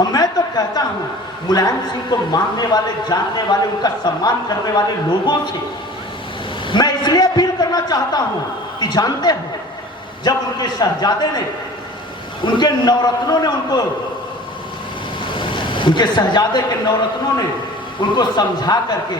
और मैं तो कहता हूं मुलायम सिंह को मानने वाले, जानने वाले, उनका सम्मान करने वाले लोगों से मैं इसलिए अपील करना चाहता हूं कि जानते हो जब उनके शहजादे ने, उनके नवरत्नों ने उनके शहजादे के नवरत्नों ने उनको समझा करके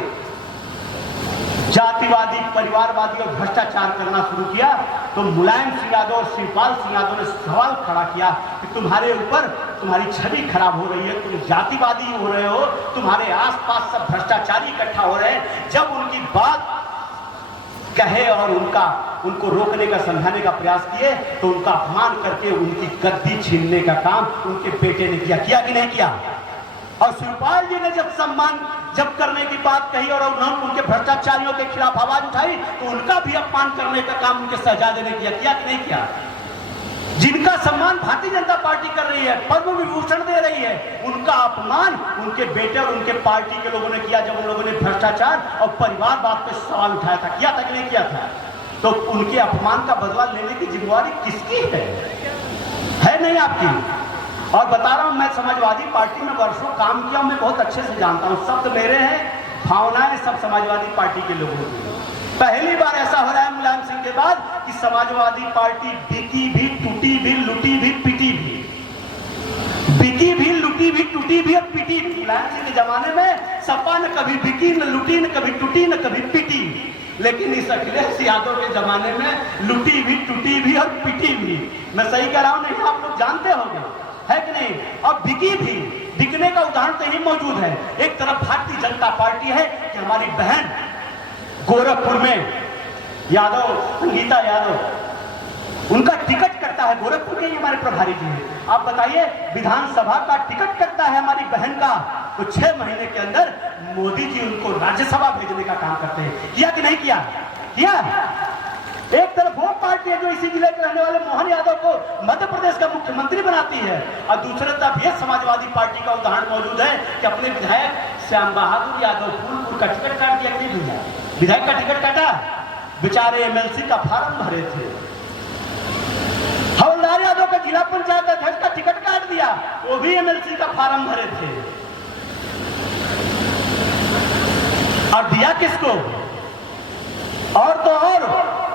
जातिवादी, परिवारवादी और भ्रष्टाचार करना शुरू किया, तो मुलायम सिंह यादव और शिवपाल सिंह यादव ने सवाल खड़ा किया कि तुम्हारे ऊपर तुम्हारी छवि खराब हो रही है, तुम जातिवादी हो रहे हो, तुम्हारे आसपास सब भ्रष्टाचारी इकट्ठा हो रहे हैं। जब उनकी बात कहे और उनको रोकने का, समझाने का प्रयास किए, तो उनका अपमान करके उनकी गद्दी छीनने का काम उनके बेटे ने किया कि नहीं किया? और शिवपाल जी ने जब करने की बात कही और उन्होंने उनके भ्रष्टाचारियों के खिलाफ आवाज उठाई, तो उनका भी अपमान करने का काम उनके शहजादे ने किया कि नहीं किया? जिनका सम्मान भारतीय जनता पार्टी कर रही है, पद्म विभूषण दे रही है, उनका अपमान उनके बेटे और उनके पार्टी के लोगों ने किया जब उन लोगों ने भ्रष्टाचार और परिवारवाद पे सवाल उठाया था। किया था कि नहीं किया था? तो उनके अपमान का बदला लेने की जिम्मेवारी किसकी है नहीं आपकी? और बता रहा हूं, मैं समाजवादी पार्टी में वर्षों काम किया, मैं बहुत अच्छे से जानता हूं। शब्द मेरे हैं, भावनाएं सब समाजवादी पार्टी के लोगों की। पहली बार ऐसा हो रहा है मुलायम सिंह के बाद कि समाजवादी पार्टी बिकी भी, टूटी भी, लुटी भी, पिटी भी। बिकी भी, लुटी भी, टूटी भी और पिटी भी। मुलायम सिंह के जमाने में सपा न कभी बिकी, न लुटी, न कभी टूटी, न कभी पिटी। लेकिन इस अखिलेश यादव के जमाने में लुटी भी, टूटी भी और पिटी भी। मैं सही कह रहा हूं नहीं? आप लोग जानते होंगे, है कि नहीं? और बिकी भी, बिकने का उदाहरण तो यही मौजूद है। एक तरफ भारतीय जनता पार्टी है कि हमारी बहन गोरखपुर में यादव, संगीता यादव, उनका टिकट कटता है। गोरखपुर के ही हमारे प्रभारी जी हैं। आप बताइए, विधानसभा का टिकट कटता है हमारी बहन का, तो 6 महीने के अंदर मोदी जी उनको राज्यसभा भेजने का काम करते हैं। किया कि नहीं किया? किया। एक तरफ वो पार्टी है जो इसी जिले के रहने वाले मोहन यादव को मध्य प्रदेश का मुख्यमंत्री बनाती है, और दूसरे तरफ ये समाजवादी पार्टी का उदाहरण मौजूद है कि अपने विधायक श्याम बहादुर यादव फूलपुर का टिकट काट दिया कि नहीं भैया? विधायक का टिकट काटा, बेचारे एमएलसी का फार्म भरे थे। हवलदार यादव का जिला पंचायत अध्यक्ष का टिकट काट दिया, वो भी एमएलसी का फार्म भरे थे। और दिया किसको? और तो और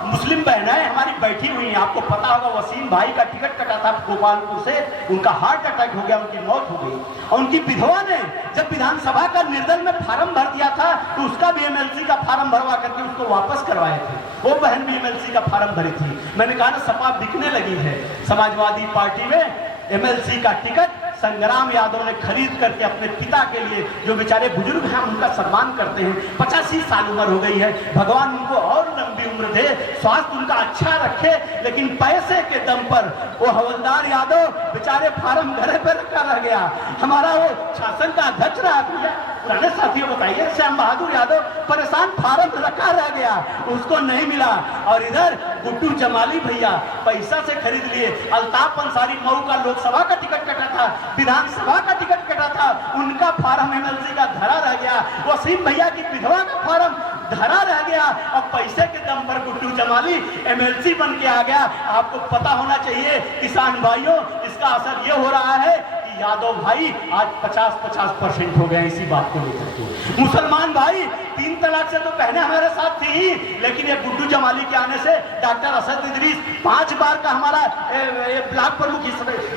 मुस्लिम बहनाएं हमारी बैठी हुई हैं। आपको पता होगा, वसीम भाई का टिकट कटा था गोपालपुर से, उनका हार्ट अटैक हो गया, उनकी मौत हो गई। और उनकी विधवा ने जब विधानसभा का निर्दल में फार्म भर दिया था, तो उसका भी एमएलसी का फार्म भरवा करके उसको वापस करवाए थे। वो बहन भी एमएलसी का फार्म भरी थी। मैंने कहा ना, सपा बिकने लगी है। समाजवादी पार्टी में एमएलसी का टिकट संग्राम यादव ने खरीद करके अपने पिता के लिए, जो बेचारे बुजुर्ग हैं, उनका सम्मान करते हैं। 85 साल उम्र हो गई है, भगवान उनको और लंबी उम्र दे, स्वास्थ्य उनका अच्छा रखे। लेकिन पैसे के दम पर वो हवलदार यादव बेचारे फार्म घरे पर रखा रह गया। हमारा वो शासन का अध्यक्ष रहा, पुराने साथियों बताइए, श्याम बहादुर यादव परेशान, फार्म रखा रह गया, उसको नहीं मिला। और इधर गुड्डू जमाली भैया पैसा से खरीद लिए। अल्ताफ अंसारी मऊ का लोकसभा का टिकट कटा था, विधानसभा का टिकट कटा था, उनका फार्म एमएलसी का धरा रह गया। वसीम भैया की विधवा का फार्म धरा रह गया, और पैसे के दम पर गुड्डू जमाली एमएलसी बन के आ गया। आपको पता होना चाहिए किसान भाइयों, इसका असर ये हो रहा है कि यादव भाई आज 50% हो गए इसी बात को लेकर के। मुसलमान भाई 3 तलाक से तो बहनें हमारे साथ थी ही, लेकिन ये गुड्डू जमाली के आने से डॉक्टर असद इदरीस, 5 बार का हमारा ब्लॉक प्रमुख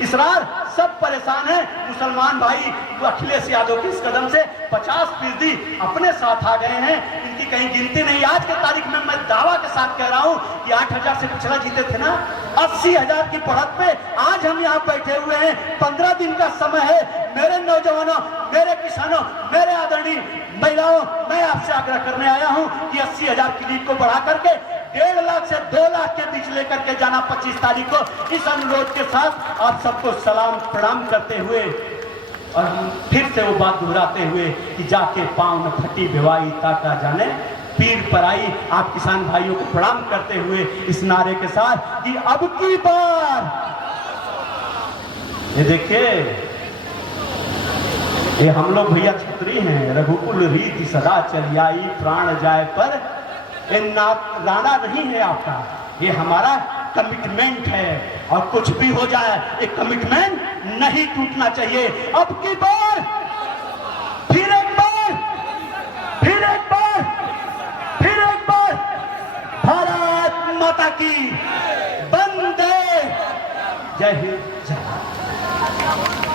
इसरार, सब परेशान है। मुसलमान भाई अखिलेश यादव के इस कदम से 50% अपने साथ आ गए हैं, इनकी कहीं गिनती नहीं। आज के तारीख में मैं दावा के साथ कह रहा हूं कि 8,000 से पिछड़ा जीते थे ना, 80,000 की बढ़त पे आज हम यहाँ बैठे हुए हैं। 15 दिन का समय है। मेरे नौजवानों, मेरे किसानों, मेरे आदरणीय महिलाओं, मैं आपसे आग्रह करने आया हूं कि 80,000 की लीड को बढ़ा करके 1.5 लाख से 2 लाख के बीच लेकर के जाना 25 तारीख को। इस अनुरोध के साथ आप सबको सलाम प्रणाम करते हुए, और हम फिर से वो बात दोहराते हुए कि जाके पाँव न फटी भिवाई ताका जाने पीर पर आई, आप किसान भाइयों को प्रणाम करते हुए इस नारे के साथ कि अब की बार, ये देखिए, ये हम लोग भैया क्षत्रिय हैं। रघुकुल रीति सदा चली आई, प्राण जाए पर ये राणा नहीं है आपका, ये हमारा कमिटमेंट है और कुछ भी हो जाए ये कमिटमेंट नहीं टूटना चाहिए। अब की बार फिर एक बार भारत माता की वंदे जय हिंद जय भारत।